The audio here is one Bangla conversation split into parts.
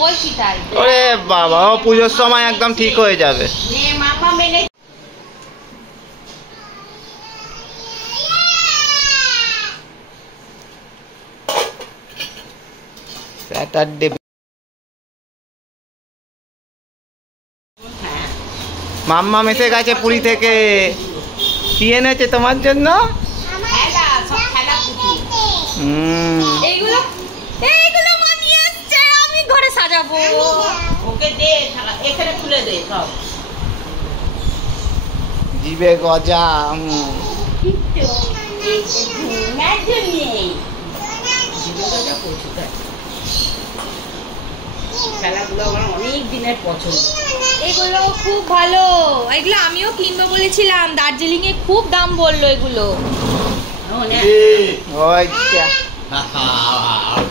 বলছি তাই। ওরে বাবা, ও পুজোর সময় একদম ঠিক হয়ে যাবে। স্যাটারডে মাম্মা এসে গেছে পুরী থেকে। কি এনেছে তোমার জন্য? এইগুলো এইগুলো মা নিয়ে এসেছে, আমি ঘরে সাজাবো। ওকে দে, এখানে তুলে দে সব। জিবে গজা। খেলাগুলো আমার অনেক দিনের পছন্দ। এগুলো খুব ভালো, এগুলো আমিও কিনবো বলেছিলাম, দার্জিলিং এ খুব দাম বললো এগুলো।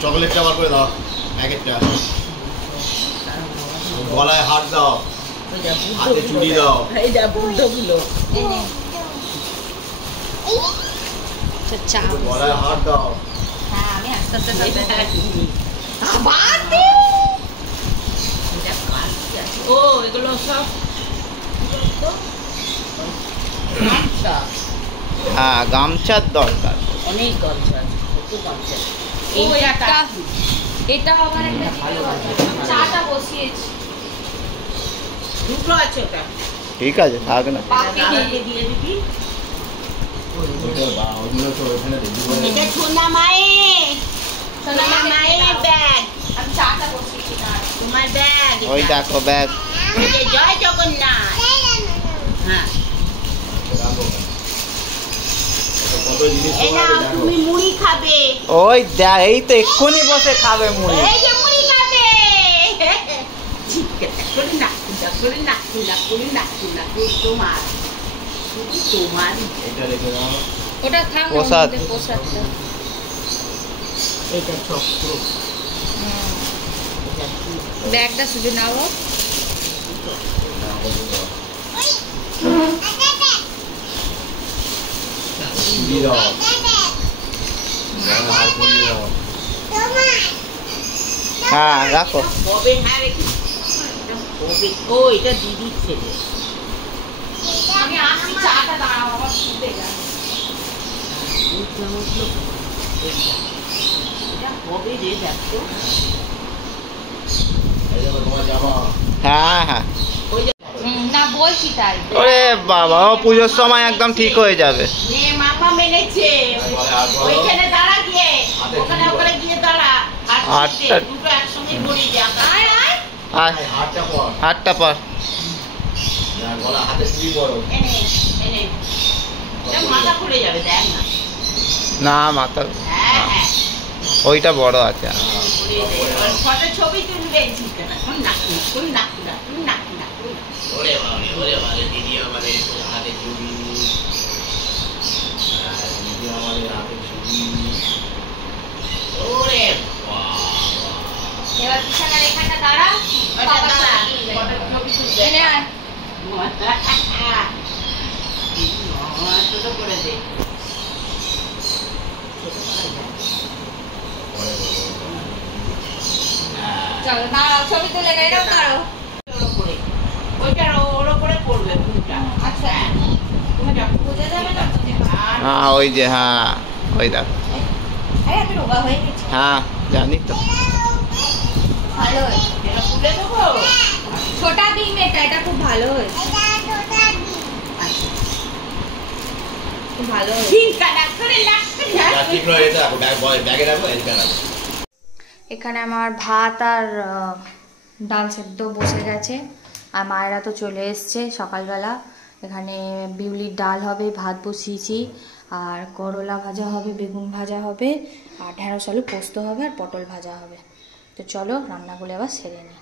চকলেটটা আবার করে দাও, প্যাকেটটা। গলায় হাত দাও, হাতে চুড়ি দাও। এই যা বুদ্ধগুলো, গলায় হাত দাও। হ্যাঁ, আমি আস্তে আস্তে ও এগুলো সব হ্যাঁ, গামছার দরকার। অনেক গামছা, কত গামছা। এটা আবার একটা ভালো চাটা বসিয়েছি। দুটো আছে ওটা। ঠিক আছে, থাক না। দিয়ে দিবি। এটা সোনা মায়ের, সোনা মায়ের ব্যাগ। আমি চাটা বসিয়েছি। তোমার ব্যাগ। ওই দেখো ব্যাগ। জয় জগন্নাথ। হ্যাঁ, তুমি মুড়ি খাবে। ওই এই তো এক্ষুনি বসে খাবে মুড়ি। এই যে মুড়ি খাবে। তোমার তোমার ওটা থাক, প্রসাদ। প্রসাদটা এটা চক্র। ব্যাগটা শুধু নাও। হ্যাঁ, রাখো। কবে? হ্যাঁ রেখে। ও এটা দিদির ছেলে। আমি আসছি, চাটা দাঁড়াও, আমার ফুটে গেল। এটা কবে রে দেখতো? হ্যাঁ হ্যাঁ, না বলছি তাই। ওরে বাবা, ও পুজোর সময় একদম ঠিক হয়ে যাবে। মামা মেনেছে। ওইখানে দাঁড়া গিয়ে, ওখানে ওখানে গিয়ে দাঁড়া। আটটা দুটো একসঙ্গে পড়ে যা। হাতটা পর। হাতে চুড়ি পরো। এনে এনে এটা মাথা খুলে যাবে, দেখ না। না, মাথা হ্যাঁ হ্যাঁ, ওইটা বড় আছে। ফটো ছবি তুলবে। কোন নাকি, কোন নাকি না, কোন নাকি না। ওরে বাবা, দিদি আমাদের হাতে চুড়ি। দিদি আমাদের হাতে চুড়ি। ওরে এবার বিছানার এখানটা দাঁড়া, ফটো ছবি তুলবে। এনে আয়। ছোট করে দে। চলো দাঁড়াও, ছবি তুলে নেই, এরকম দাঁড়াও। ওইটার ওর ওপরে পড়বে ফুলটা। আচ্ছা, বুঝে যাবে না। হ্যাঁ, ওই যে, হ্যাঁ ওই দেখো। আরে আমি রোগা হয়ে গেছি। হ্যাঁ, জানি তো। ভালো হয়েছে। এটা তুলে দেবো। ছোটা ডিম এটা খুব ভালো হয়েছে। খুব ভালো হয়েছে। এখানে আমার ভাত আর ডাল সেদ্ধ বসে গেছে, আর মায়েরা তো চলে এসছে সকালবেলা। এখানে বিউলির ডাল হবে, ভাত বসিয়েছি, আর করলা ভাজা হবে, বেগুন ভাজা হবে, আর ঢেঁড়স আলু পোস্ত হবে, আর পটল ভাজা হবে। তো চলো রান্নাগুলো আবার সেরে নিই।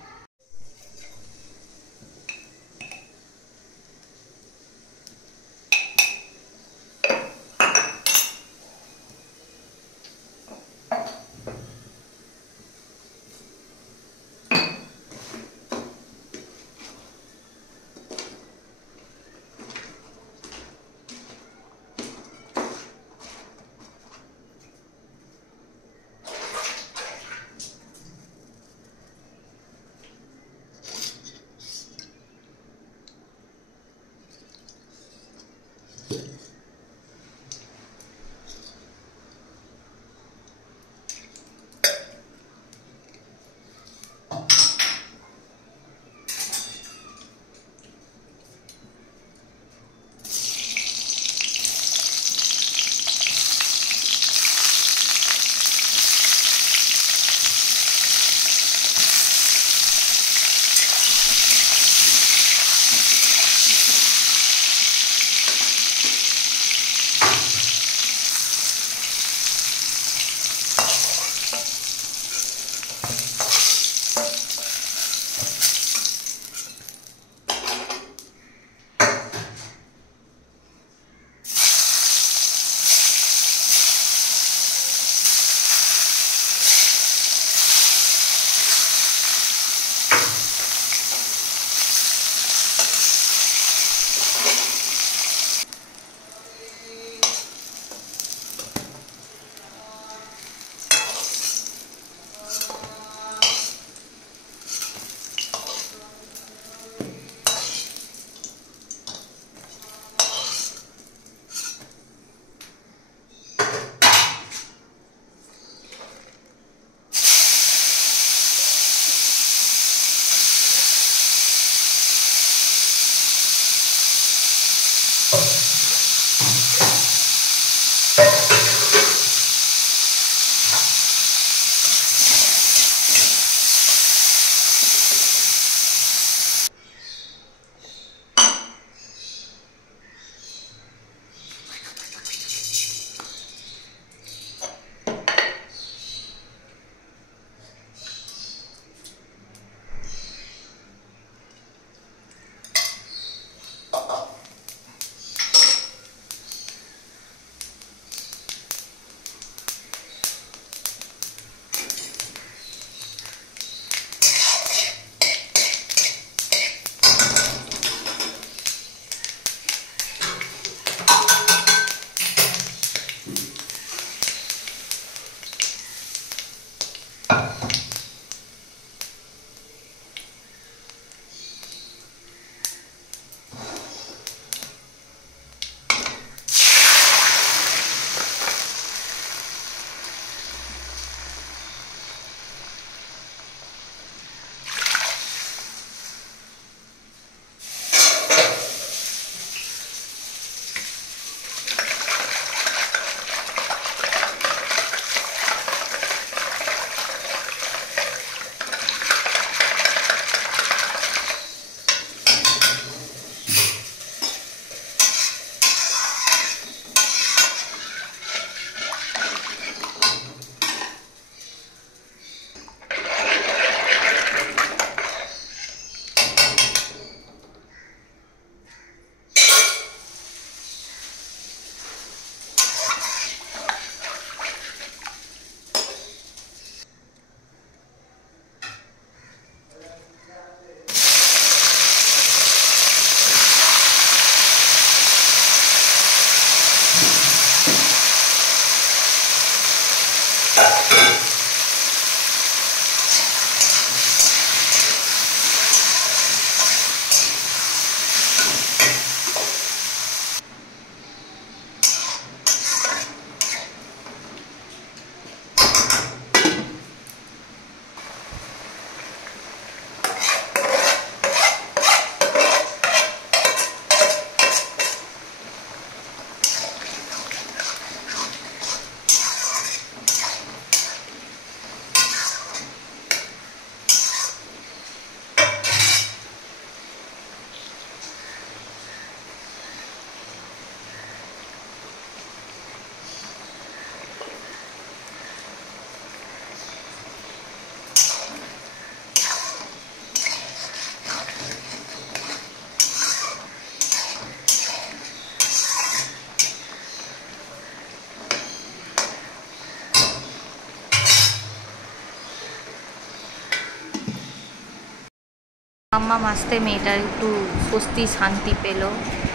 আম্মা আসতে মেয়েটার একটু স্বস্তি শান্তি পেল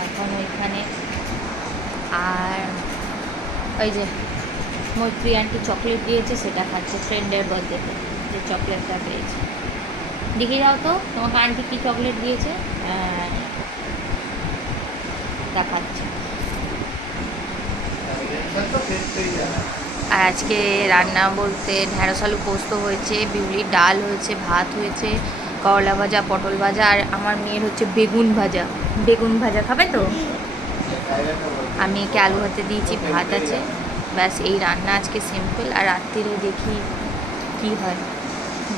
এখন ওইখানে। আর ওই যে মৈত্রী আন্টি চকলেট দিয়েছে সেটা খাচ্ছে, ফ্রেন্ডের বার্থডেতে যে চকলেটটা পেয়েছে। দেখে যাও তো তোমাকে আন্টি কী চকলেট দিয়েছে, দেখাচ্ছে। আর আজকে রান্না বলতে ঢেঁড়স আলু পোস্ত হয়েছে, বিউলির ডাল হয়েছে, ভাত হয়েছে, করলা ভাজা, পটল ভাজা, আর আমার মেয়ের হচ্ছে বেগুন ভাজা। বেগুন ভাজা খাবে তো? আমি একে আলু ভাতে দিয়েছি, ভাত আছে, ব্যাস এই রান্না আজকে সিম্পল। আর রাত্রিরে দেখি কি হয়,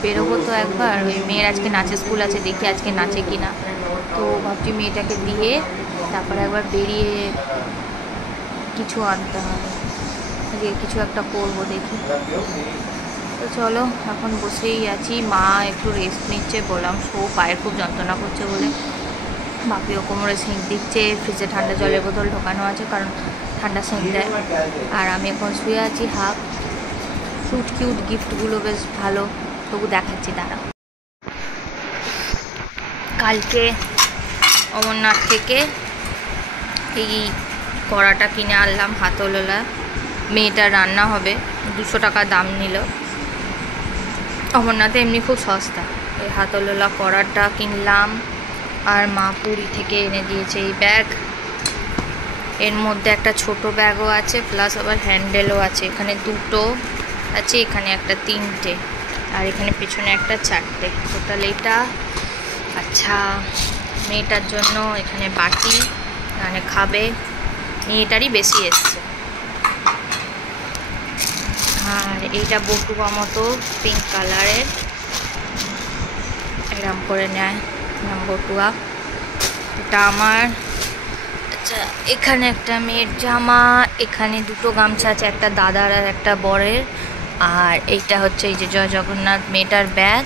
বেরোবো তো একবার, ওই মেয়ের আজকে নাচের স্কুল আছে, দেখি আজকে নাচে কি না। তো ভাবছি মেয়েটাকে দিয়ে তারপরে একবার বেরিয়ে কিছু আনতে হবে, আজকে কিছু একটা করবো দেখি। তো চলো এখন বসেই আছি, মা একটু রেস্ট নিচ্ছে, বললাম শো, পায়ের খুব যন্ত্রণা করছে বলে। বাপিও কোমরে সেঁক দিচ্ছে, ফ্রিজে ঠান্ডা জলের বোতল ঢোকানো আছে কারণ ঠান্ডা সেঁক দেয়। আর আমি এখন শুয়ে আছি হাফ। কিউট কিউট গিফটগুলো বেশ ভালো, তবু দেখাচ্ছি দাঁড়া। কালকে অমরনাথ থেকে এই কড়াটা কিনে আনলাম, হাতলওয়ালা, মেয়েটার রান্না হবে, 200 টাকা দাম নিল। অমরনাথে এমনি খুব সস্তা, এই হাতলওয়ালা কড়াটা কিনলাম। আর মা পুরী থেকে এনে দিয়েছে এই ব্যাগ, এর মধ্যে একটা ছোট ব্যাগও আছে, প্লাস আবার হ্যান্ডেলও আছে। এখানে 2টো আছে, এখানে একটা 3টে, আর এখানে পেছনে একটা 4টে, টোটাল এটা। আচ্ছা, মেয়েটার জন্য এখানে বাটি, এখানে খাবে, মেয়েটারই বেশি এসছে। আর এইটা বটুয়া মতো পিঙ্ক কালারের, এরম করে নেয় বটুয়া, এটা আমার। আচ্ছা, এখানে একটা মেয়ের জামা, এখানে 2টো গামছা আছে, একটা দাদার আর একটা বরের। আর এইটা হচ্ছে এই যে জয় জগন্নাথ মেয়েটার ব্যাগ।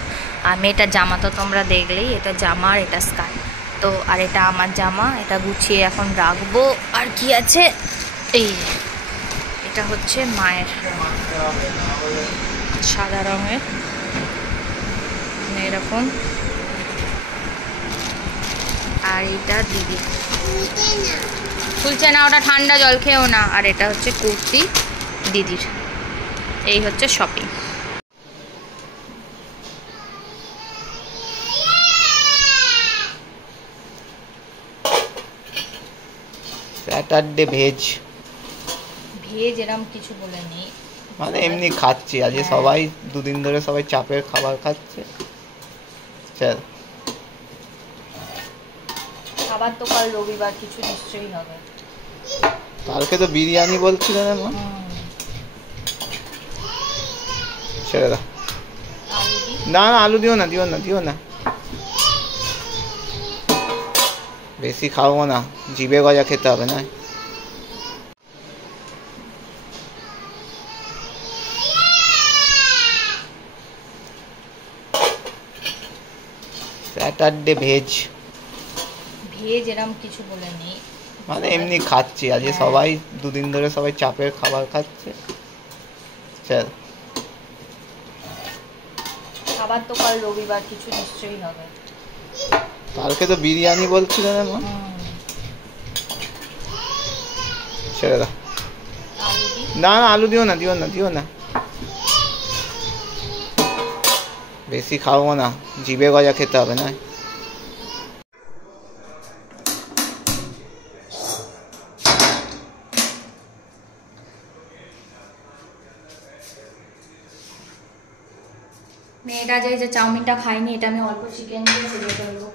আর মেয়েটার জামা তো তোমরা দেখলেই, এটা জামা আর এটা স্কার্ট। তো আর এটা আমার জামা, এটা গুছিয়ে এখন রাখবো। আর কি আছে, এই এটা হচ্ছে মায়ের, সাদা রঙের এরকম। আর এইটা দিদি খুলছে না, ওটা ঠান্ডা জল খেয়েও না। আর এটা হচ্ছে কুর্তি দিদির। এই হচ্ছে শপিং। স্যাটারডে ভেজ, ভেজ এরম কিছু বলে নেই, মানে এমনি খাচ্ছি আজকে সবাই, 2 দিন ধরে সবাই চাপের খাবার খাচ্ছে। চল, খাবার তো কাল রবিবার কিছু নিশ্চয়ই হবে। কালকে তো বিরিয়ানি বলছিল না মা, ছেড়ে দাও। না না, আলু দিও না, দিও না, দিও না, বেশি খাবো না, জিভে গজা খেতে হবে না। স্যাটারডে ভেজ, ভেজ এরম কিছু বলে নেই, মানে এমনি খাচ্ছি আজকে সবাই, 2 দিন ধরে সবাই চাপের খাবার খাচ্ছে। চল, খাবার তো কাল রবিবার কিছু নিশ্চয়ই হবে। কালকে তো বিরিয়ানি বলছিল না মা, ছেড়ে দাও। না না, আলু দিও না, দিও না, দিও না, বেশি খাবো না, জিভে গজা খেতে হবে না। মেয়েটা যে চাউমিনটা খাইনি, এটা আমি অল্প চিকেন দিয়ে ভেজে ফেলবো।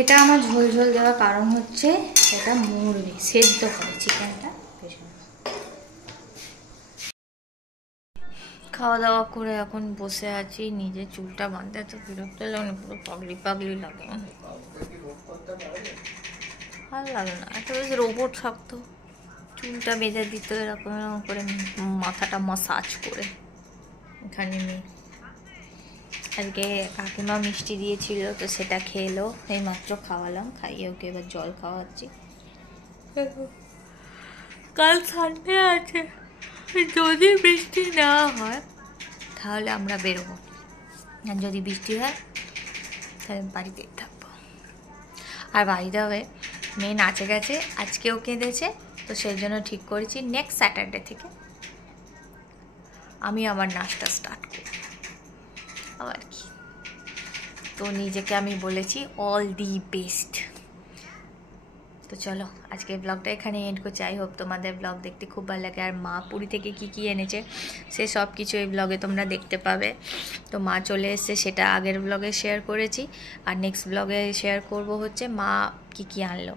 এটা আমার ঝোল ঝোল দেওয়ার কারণ হচ্ছে এটা মুরগি সেদ্ধ করে চিকেনটা। খাওয়া দাওয়া করে এখন বসে আছি, নিজে চুলটা বাঁধতে তো বিরক্ত লাগে, পুরো পাগলি পাগলি লাগে, ভালো লাগে না। এত বেশি রোবট থাকতো, চুলটা বেঁধে দিত এরকম এরকম করে, মাথাটা মাসাজ করে। এখানে নেই। আজকে কাকিমা মিষ্টি দিয়েছিল তো সেটা খেলো, এইমাত্র খাওয়ালাম, খাইয়ে ওকে এবার জল খাওয়াচ্ছি। কাল সানডে আছে, যদি বৃষ্টি না হয় তাহলে আমরা বেরোবো, আর যদি বৃষ্টি হয় তাহলে বাড়িতেই থাকবো। আর বাড়িতে হবে মেয়ে নাচে গেছে, আজকেও কেঁদেছে, তো সেই জন্য ঠিক করেছি নেক্সট স্যাটারডে থেকে আমি আমার নাচটা স্টার্ট করব আবার কি। তো নিজেকে আমি বলেছি অল দি বেস্ট। তো চলো আজকে ব্লগটা এখানে এন্ড করছি। আই হোপ তোমাদের ব্লগ দেখতে খুব ভালো লাগে। আর মা পুরী থেকে কি এনেছে সে সব কিছু এই ব্লগে তোমরা দেখতে পাবে। তো মা চলে এসছে, সেটা আগের ব্লগে শেয়ার করেছি, আর নেক্সট ব্লগে শেয়ার করব হচ্ছে মা কি আনলো।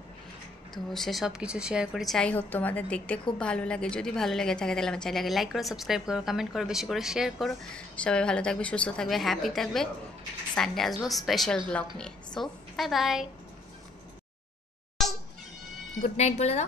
তো সে সব কিছু শেয়ার করেছি। আই হোপ তোমাদের দেখতে খুব ভালো লাগে। যদি ভালো লেগে থাকে তাহলে আমার চ্যানেলকে লাইক করো, সাবস্ক্রাইব করো, কমেন্ট করো, বেশি করে শেয়ার করো। সবাই ভালো থাকবে, সুস্থ থাকবে, হ্যাপি থাকবে। সানডে আসবো স্পেশাল ব্লগ নিয়ে। So bye bye, good night বলে দাও।